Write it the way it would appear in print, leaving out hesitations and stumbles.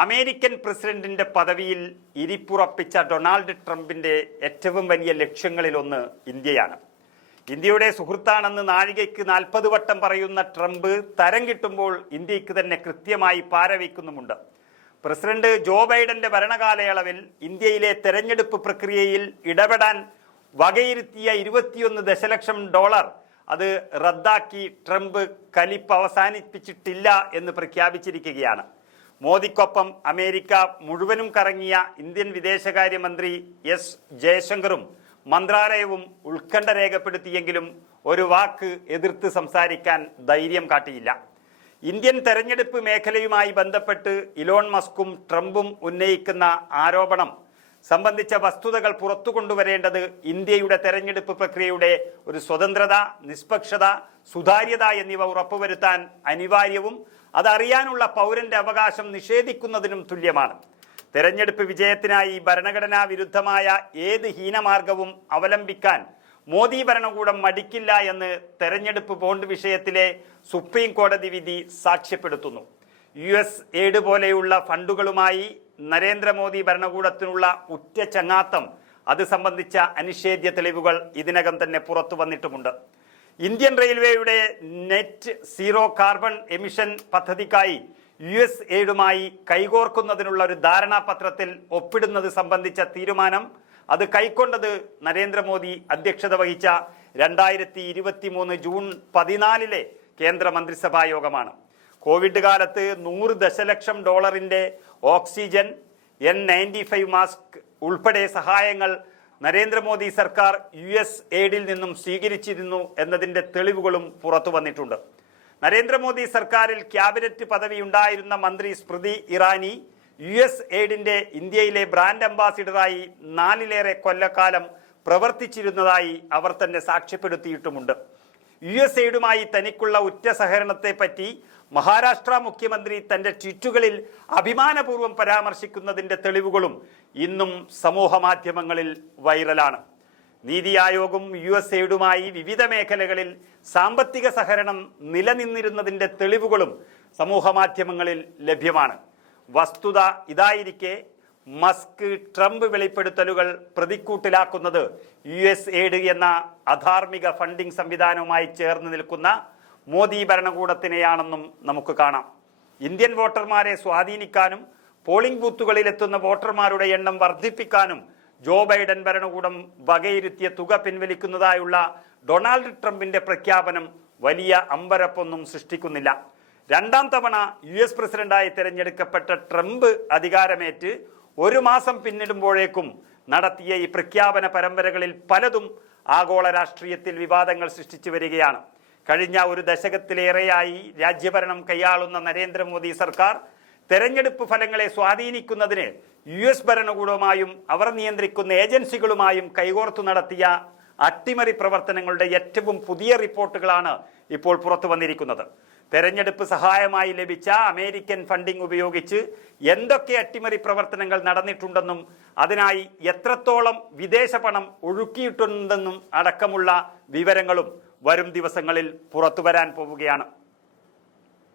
American പ്രസിഡന്റിന്റെ പദവിയിൽ ഇരിപ്പുറപ്പിച്ച Donald ട്രംപിന്റെ ഏറ്റവും വലിയ ലക്ഷ്യങ്ങളിലൊന്ന് ഇന്ത്യയാണ്. ഇന്ത്യയുടെ സുഹൃത്താണെന്ന് നാഴികയ്ക്ക് 40 വട്ടം പറയുന്ന ട്രംപ് തരം കിട്ടുമ്പോൾ ഇന്ത്യക്ക് തന്നെ കൃത്യമായി പാരവയ്ക്കുന്നുമുണ്ട്. പ്രസിഡന്റ് ജോ ബൈഡന്റെ ഭരണകാലയളവിൽ ഇന്ത്യയിലെ തെരഞ്ഞെടുപ്പ് പ്രക്രിയയിൽ ഇടപെടാൻ വകയിരുത്തിയ 21 ദശലക്ഷം ഡോളർ അത് റദ്ദാക്കി ട്രംപ് കലിപ്പ് അവസാനിപ്പിച്ചിട്ടില്ല എന്ന് പ്രഖ്യാപിച്ചിരിക്കുകയാണ്. മോദിക്കൊപ്പം അമേരിക്ക മുഴുവനും കറങ്ങിയ ഇന്ത്യൻ വിദേശകാര്യമന്ത്രി എസ് ജയശങ്കറും മന്ത്രാലയവും ഉത്കണ്ഠ രേഖപ്പെടുത്തിയെങ്കിലും ഒരു വാക്ക് എതിർത്ത് സംസാരിക്കാൻ ധൈര്യം കാട്ടിയില്ല. ഇന്ത്യൻ തെരഞ്ഞെടുപ്പ് മേഖലയുമായി ബന്ധപ്പെട്ട് ഇലോൺ മസ്കും ട്രംപും ഉന്നയിക്കുന്ന ആരോപണം സംബന്ധിച്ച വസ്തുതകൾ പുറത്തു കൊണ്ടുവരേണ്ടത് ഇന്ത്യയുടെ തെരഞ്ഞെടുപ്പ് പ്രക്രിയയുടെ ഒരു സ്വതന്ത്രത, നിഷ്പക്ഷത, സുതാര്യത എന്നിവ ഉറപ്പുവരുത്താൻ അനിവാര്യവും അതറിയാനുള്ള പൗരന്റെ അവകാശം നിഷേധിക്കുന്നതിനും തുല്യമാണ്. തെരഞ്ഞെടുപ്പ് വിജയത്തിനായി ഭരണഘടനാ വിരുദ്ധമായ ഏത് ഹീനമാർഗവും അവലംബിക്കാൻ മോദി ഭരണകൂടം മടിക്കില്ല എന്ന് തെരഞ്ഞെടുപ്പ് ബോണ്ട് വിഷയത്തിലെ സുപ്രീം കോടതി വിധി സാക്ഷ്യപ്പെടുത്തുന്നു. US എയ്ഡ് പോലെയുള്ള ഫണ്ടുകളുമായി നരേന്ദ്രമോദി ഭരണകൂടത്തിനുള്ള ഉറ്റ ചങ്ങാത്തം അത് സംബന്ധിച്ച അനിഷേധ്യ തെളിവുകൾ ഇതിനകം തന്നെ പുറത്തു വന്നിട്ടുമുണ്ട്. ഇന്ത്യൻ റെയിൽവേയുടെ നെറ്റ് സീറോ കാർബൺ എമിഷൻ പദ്ധതിക്കായി US എയ്ഡുമായി കൈകോർക്കുന്നതിനുള്ള ഒരു ധാരണാപത്രത്തിൽ ഒപ്പിടുന്നത് സംബന്ധിച്ച തീരുമാനം അത് കൈക്കൊണ്ടത് നരേന്ദ്രമോദി അധ്യക്ഷത വഹിച്ച 2023 ജൂൺ 14 കേന്ദ്ര മന്ത്രിസഭാ യോഗമാണ്. കോവിഡ് കാലത്ത് 100 ദശലക്ഷം ഡോളറിന്റെ ഓക്സിജൻ, N95 മാസ്ക് ഉൾപ്പെടെ സഹായങ്ങൾ നരേന്ദ്രമോദി സർക്കാർ US എയ്ഡിൽ നിന്നും സ്വീകരിച്ചിരുന്നു എന്നതിന്റെ തെളിവുകളും പുറത്തു വന്നിട്ടുണ്ട്. നരേന്ദ്രമോദി സർക്കാരിൽ ക്യാബിനറ്റ് പദവി ഉണ്ടായിരുന്ന മന്ത്രി സ്മൃതി ഇറാനി US എയ്ഡിന്റെ ഇന്ത്യയിലെ ബ്രാൻഡ് അംബാസിഡറായി 4 കൊല്ലക്കാലം പ്രവർത്തിച്ചിരുന്നതായി അവർ തന്നെ സാക്ഷ്യപ്പെടുത്തിയിട്ടുമുണ്ട്. US എയ്ഡുമായി തനിക്കുള്ള ഉറ്റ സഹകരണത്തെപ്പറ്റി മഹാരാഷ്ട്ര മുഖ്യമന്ത്രി തന്റെ ട്വീറ്റുകളിൽ അഭിമാനപൂർവ്വം പരാമർശിക്കുന്നതിന്റെ തെളിവുകളും ഇന്നും സമൂഹ മാധ്യമങ്ങളിൽ വൈറലാണ്. നീതി ആയോഗും US എയ്ഡുമായി വിവിധ മേഖലകളിൽ സാമ്പത്തിക സഹകരണം നിലനിന്നിരുന്നതിന്റെ തെളിവുകളും സമൂഹ മാധ്യമങ്ങളിൽ ലഭ്യമാണ്. വസ്തുത ഇതായിരിക്കെ മസ്ക് ട്രംപ് വെളിപ്പെടുത്തലുകൾ പ്രതിക്കൂട്ടിലാക്കുന്നത് US എയ്ഡ് എന്ന അധാർമിക ഫണ്ടിംഗ് സംവിധാനവുമായി ചേർന്ന് നിൽക്കുന്ന മോദി ഭരണകൂടത്തിനെയാണെന്നും നമുക്ക് കാണാം. ഇന്ത്യൻ വോട്ടർമാരെ സ്വാധീനിക്കാനും പോളിംഗ് ബൂത്തുകളിലെത്തുന്ന വോട്ടർമാരുടെ എണ്ണം വർദ്ധിപ്പിക്കാനും ജോ ബൈഡൻ ഭരണകൂടം വകയിരുത്തിയ തുക പിൻവലിക്കുന്നതായുള്ള ഡൊണാൾഡ് ട്രംപിന്റെ പ്രഖ്യാപനം വലിയ അമ്പരപ്പൊന്നും സൃഷ്ടിക്കുന്നില്ല. 2ാം തവണ US പ്രസിഡന്റായി തിരഞ്ഞെടുക്കപ്പെട്ട ട്രംപ് അധികാരമേറ്റ് 1 മാസം പിന്നിടുമ്പോഴേക്കും നടത്തിയ ഈ പ്രഖ്യാപന പരമ്പരകളിൽ പലതും ആഗോള രാഷ്ട്രീയത്തിൽ വിവാദങ്ങൾ സൃഷ്ടിച്ചു വരികയാണ്. കഴിഞ്ഞ 1 ദശകത്തിലേറെയായി രാജ്യഭരണം കൈയാളുന്ന നരേന്ദ്രമോദി സർക്കാർ തെരഞ്ഞെടുപ്പ് ഫലങ്ങളെ സ്വാധീനിക്കുന്നതിന് US ഭരണകൂടവുമായും അവർ നിയന്ത്രിക്കുന്ന ഏജൻസികളുമായും കൈകോർത്തു നടത്തിയ അട്ടിമറി പ്രവർത്തനങ്ങളുടെ ഏറ്റവും പുതിയ റിപ്പോർട്ടുകളാണ് ഇപ്പോൾ പുറത്തു വന്നിരിക്കുന്നത്. തെരഞ്ഞെടുപ്പ് സഹായമായി ലഭിച്ച അമേരിക്കൻ ഫണ്ടിംഗ് ഉപയോഗിച്ച് എന്തൊക്കെ അട്ടിമറി പ്രവർത്തനങ്ങൾ നടന്നിട്ടുണ്ടെന്നും അതിനായി എത്രത്തോളം വിദേശ പണം ഒഴുക്കിയിട്ടുണ്ടെന്നും അടക്കമുള്ള വിവരങ്ങളും വരും ദിവസങ്ങളിൽ പുറത്തു വരാൻ പോവുകയാണ്.